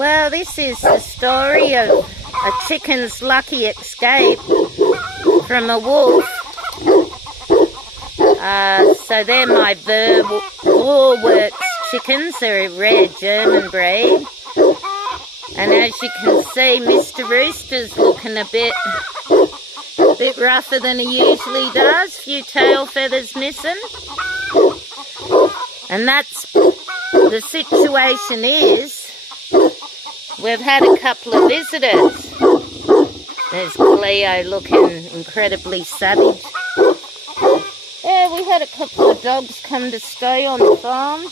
Well, this is the story of a chicken's lucky escape from a wolf. So they're my Vorwerks chickens. They're a rare German breed. And as you can see, Mr. Rooster's looking a bit rougher than he usually does. A few tail feathers missing. And that's the situation is, we've had a couple of visitors. There's Cleo looking incredibly savage. Yeah, we had a couple of dogs come to stay on the farm.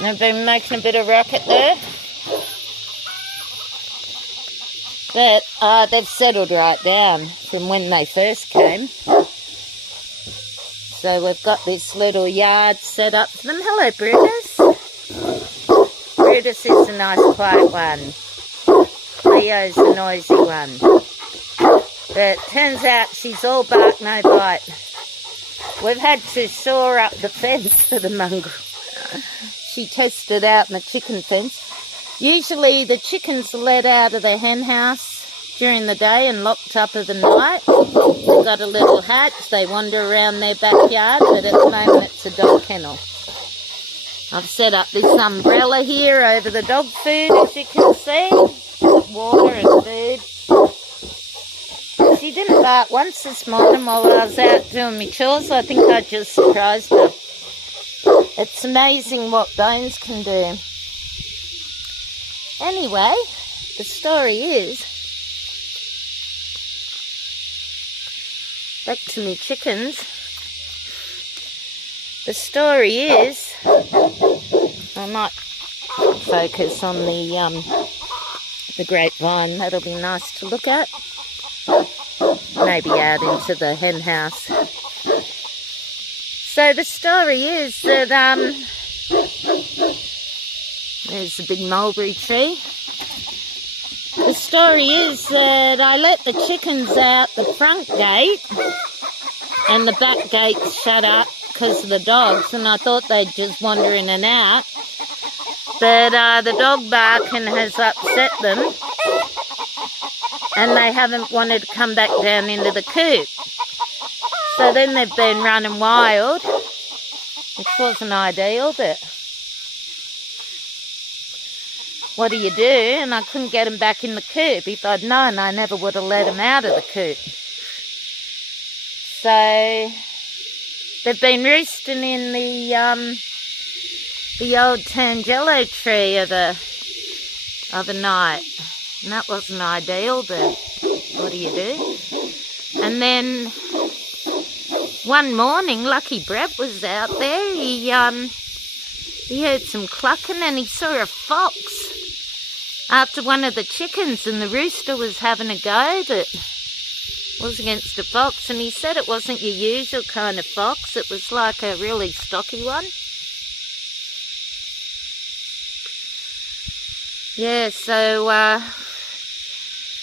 They've been making a bit of racket there. But they've settled right down from when they first came. So we've got this little yard set up for them. Hello, Brutus. Brutus is a nice quiet one. Leo's a noisy one. But it turns out she's all bark, no bite. We've had to saw up the fence for the mongrel. She tested out in the chicken fence. Usually the chickens are let out of their hen house during the day and locked up of the night. They've got a little hatch. They wander around their backyard, but at the moment it's a dog kennel. I've set up this umbrella here over the dog food, as you can see. Water and food. She didn't bark once this morning while I was out doing my chores. I think I just surprised her. It's amazing what bones can do. Anyway, the story is, back to me chickens. The story is, I might focus on the grapevine. That'll be nice to look at. Maybe out into the hen house. So the story is that there's a big mulberry tree. The story is that I let the chickens out the front gate and the back gate's shut up because of the dogs, and I thought they'd just wander in and out. But the dog barking has upset them and they haven't wanted to come back down into the coop. So then they've been running wild, which wasn't ideal, but what do you do? And I couldn't get them back in the coop. If I'd known, I never would have let them out of the coop. So they've been roosting in the old tangelo tree of a night. And that wasn't ideal, but what do you do? And then one morning, Lucky Brett was out there. He heard some clucking and he saw a fox after one of the chickens, and the rooster was having a go that was against a fox, and he said it wasn't your usual kind of fox. It was like a really stocky one. Yeah, so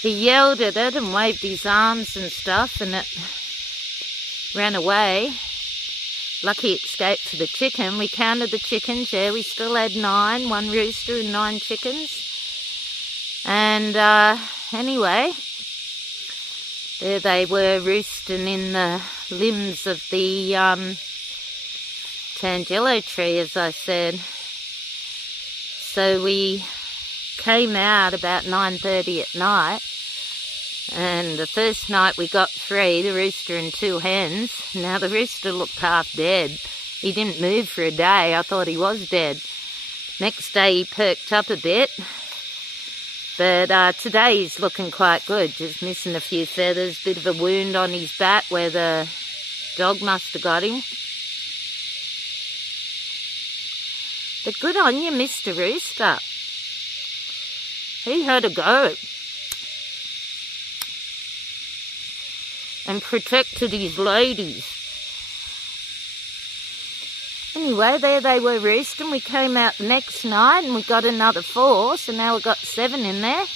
he yelled at it and waved his arms and stuff, and it ran away. Lucky escaped for the chicken. We counted the chickens. Yeah, we still had 9, 1 rooster and 9 chickens. And anyway, there they were roosting in the limbs of the tangelo tree, as I said. So we came out about 9:30 at night, and the first night we got 3, the rooster and 2 hens. Now the rooster looked half dead. He didn't move for a day. I thought he was dead. Next day he perked up a bit, but today he's looking quite good, just missing a few feathers, bit of a wound on his back where the dog must have got him. But good on you, Mr. Rooster. He had a go and protected his ladies. Anyway, there they were roosting. We came out the next night and we got another 4, so now we've got 7 in there.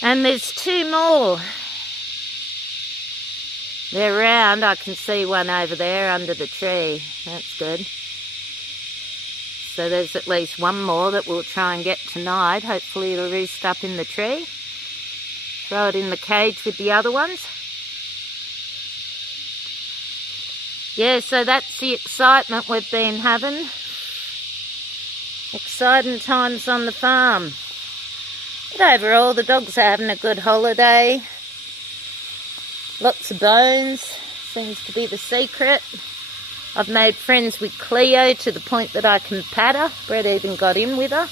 And there's 2 more. They're round. I can see one over there under the tree. That's good. So there's at least one more that we'll try and get tonight. Hopefully it'll roost up in the tree. Throw it in the cage with the other ones. Yeah, so that's the excitement we've been having. Exciting times on the farm. But overall, the dogs are having a good holiday. Lots of bones. Seems to be the secret. I've made friends with Cleo to the point that I can pat her. Brett even got in with her.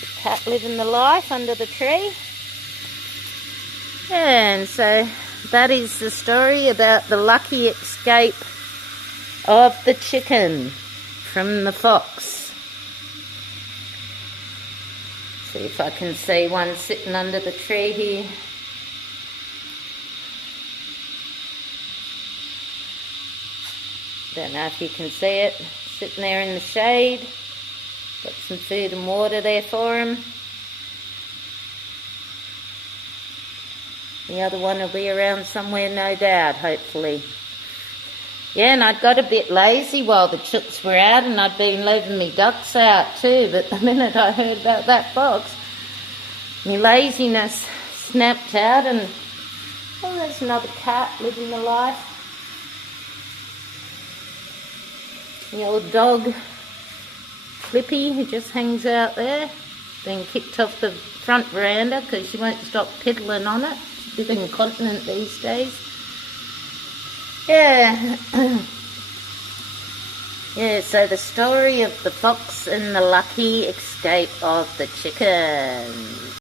The cat living the life under the tree. And so that is the story about the lucky escape of the chicken from the fox. See if I can see one sitting under the tree here. Don't know if you can see it, sitting there in the shade. Got some food and water there for him. The other one will be around somewhere, no doubt, hopefully. Yeah, and I'd got a bit lazy while the chooks were out, and I'd been leaving me ducks out too, but the minute I heard about that fox, my laziness snapped out, and oh, there's another cat living the life. The old dog, Clippy, who just hangs out there, been kicked off the front veranda because she won't stop piddling on it. She's a bit incontinent these days. Yeah. Yeah, so the story of the fox and the lucky escape of the chicken.